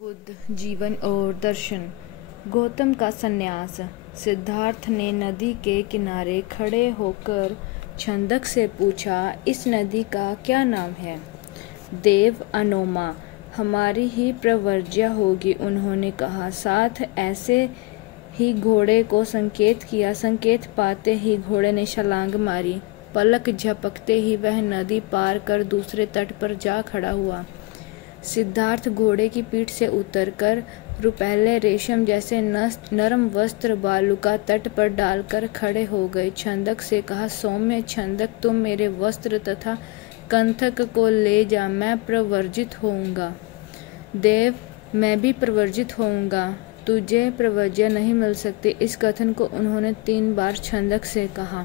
बुद्ध जीवन और दर्शन। गौतम का संन्यास। सिद्धार्थ ने नदी के किनारे खड़े होकर छंदक से पूछा, इस नदी का क्या नाम है? देव अनोमा, हमारी ही प्रवर्ज्या होगी, उन्होंने कहा। साथ ऐसे ही घोड़े को संकेत किया। संकेत पाते ही घोड़े ने छलांग मारी। पलक झपकते ही वह नदी पार कर दूसरे तट पर जा खड़ा हुआ। सिद्धार्थ घोड़े की पीठ से उतरकर रुपहले रेशम जैसे नरम वस्त्र बालू का तट पर डालकर खड़े हो गए। छंदक से कहा, सौम्य छंदक, तुम मेरे वस्त्र तथा कंथक को ले जा, मैं प्रवर्जित होऊंगा। देव, मैं भी प्रवर्जित होऊंगा, तुझे प्रवर्ज्या नहीं मिल सकती। इस कथन को उन्होंने 3 बार छंदक से कहा।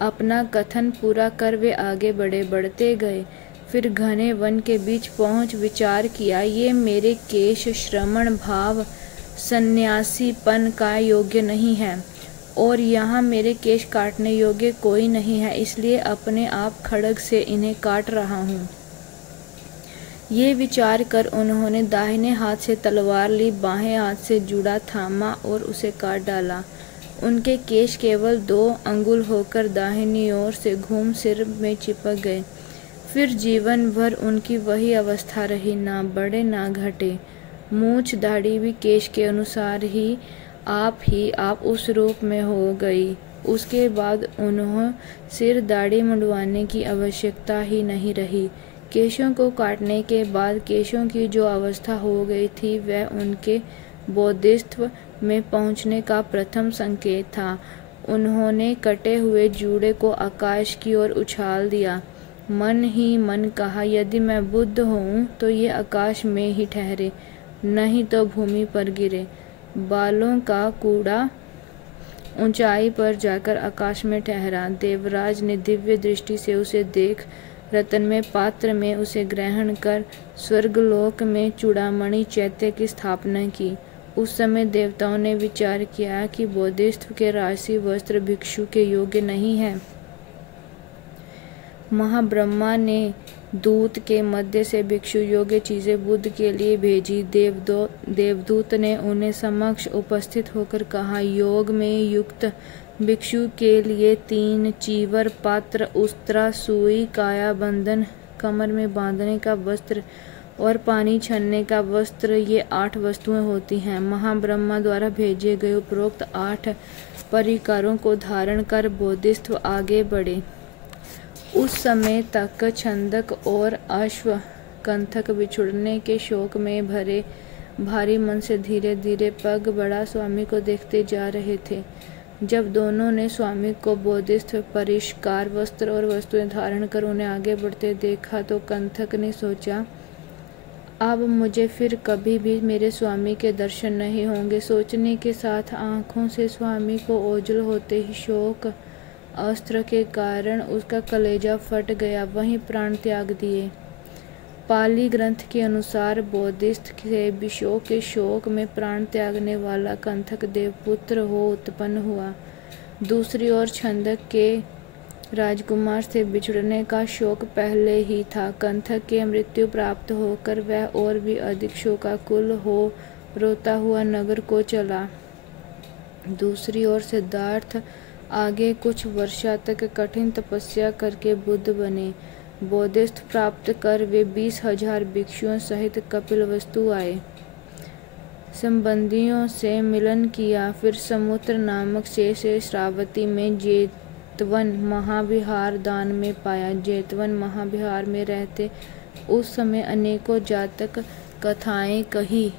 अपना कथन पूरा कर वे आगे बढ़ते गए। फिर घने वन के बीच पहुंच विचार किया, ये मेरे केश श्रमण भाव सन्यासीपन का योग्य नहीं है और यहाँ मेरे केश काटने योग्य कोई नहीं है, इसलिए अपने आप खड्ग से इन्हें काट रहा हूँ। ये विचार कर उन्होंने दाहिने हाथ से तलवार ली, बाएं हाथ से जूड़ा थामा और उसे काट डाला। उनके केश केवल 2 अंगुल होकर दाहिनी ओर से घूम सिर में चिपक गए। फिर जीवन भर उनकी वही अवस्था रही, ना बढ़े ना घटे। मूछ दाढ़ी भी केश के अनुसार ही आप उस रूप में हो गई। उसके बाद उन्हें सिर दाढ़ी मुंडवाने की आवश्यकता ही नहीं रही। केशों को काटने के बाद केशों की जो अवस्था हो गई थी वह उनके बोधिसत्व में पहुँचने का प्रथम संकेत था। उन्होंने कटे हुए जूड़े को आकाश की ओर उछाल दिया। मन ही मन कहा, यदि मैं बुद्ध हूँ तो ये आकाश में ही ठहरे, नहीं तो भूमि पर गिरे। बालों का कूड़ा ऊंचाई पर जाकर आकाश में ठहरा। देवराज ने दिव्य दृष्टि से उसे देख रत्न में पात्र में उसे ग्रहण कर स्वर्गलोक में चूड़ामणि चैत्य की स्थापना की। उस समय देवताओं ने विचार किया कि बोधिसत्व के राशि वस्त्र भिक्षु के योग्य नहीं है। महाब्रह्मा ने दूत के मध्य से भिक्षु योग्य चीजें बुद्ध के लिए भेजी। देवदूत ने उन्हें समक्ष उपस्थित होकर कहा, योग में युक्त भिक्षु के लिए 3 चीवर, पात्र, उस्त्रा, सुई, काया बंधन, कमर में बांधने का वस्त्र और पानी छनने का वस्त्र, ये 8 वस्तुएं होती हैं। महाब्रह्मा द्वारा भेजे गए उपरोक्त 8 परिकारों को धारण कर बोधिसत्व आगे बढ़े। उस समय तक छंदक और अश्व कंथक बिछुड़ने के शोक में भरे भारी मन से धीरे धीरे पग बढ़ा स्वामी को देखते जा रहे थे। जब दोनों ने स्वामी को बोधिसत्व परिष्कार वस्त्र और वस्तुएं धारण कर उन्हें आगे बढ़ते देखा तो कंथक ने सोचा, अब मुझे फिर कभी भी मेरे स्वामी के दर्शन नहीं होंगे। सोचने के साथ आंखों से स्वामी को ओझल होते ही शोक अस्त्र के कारण उसका कलेजा फट गया, वहीं प्राण त्याग दिए। पाली ग्रंथ के अनुसार बोधिसत्व से विषों के शोक में प्राण त्यागने वाला कंथक देवपुत्र हो उत्पन्न हुआ। दूसरी ओर छंदक के राजकुमार से बिछड़ने का शोक पहले ही था। कंथक के मृत्यु प्राप्त होकर वह और भी अधिक शोकाकुल हो रोता हुआ नगर को चला। दूसरी ओर सिद्धार्थ आगे कुछ वर्षा तक कठिन तपस्या करके बुद्ध बने। बोधिसत्व प्राप्त कर वे 20,000 भिक्षुओं सहित कपिलवस्तु आए। संबंधियों से मिलन किया। फिर समुद्र नामक से श्रावती में जेतवन महाविहार दान में पाया। जेतवन महाविहार में रहते उस समय अनेकों जातक कथाएं कही।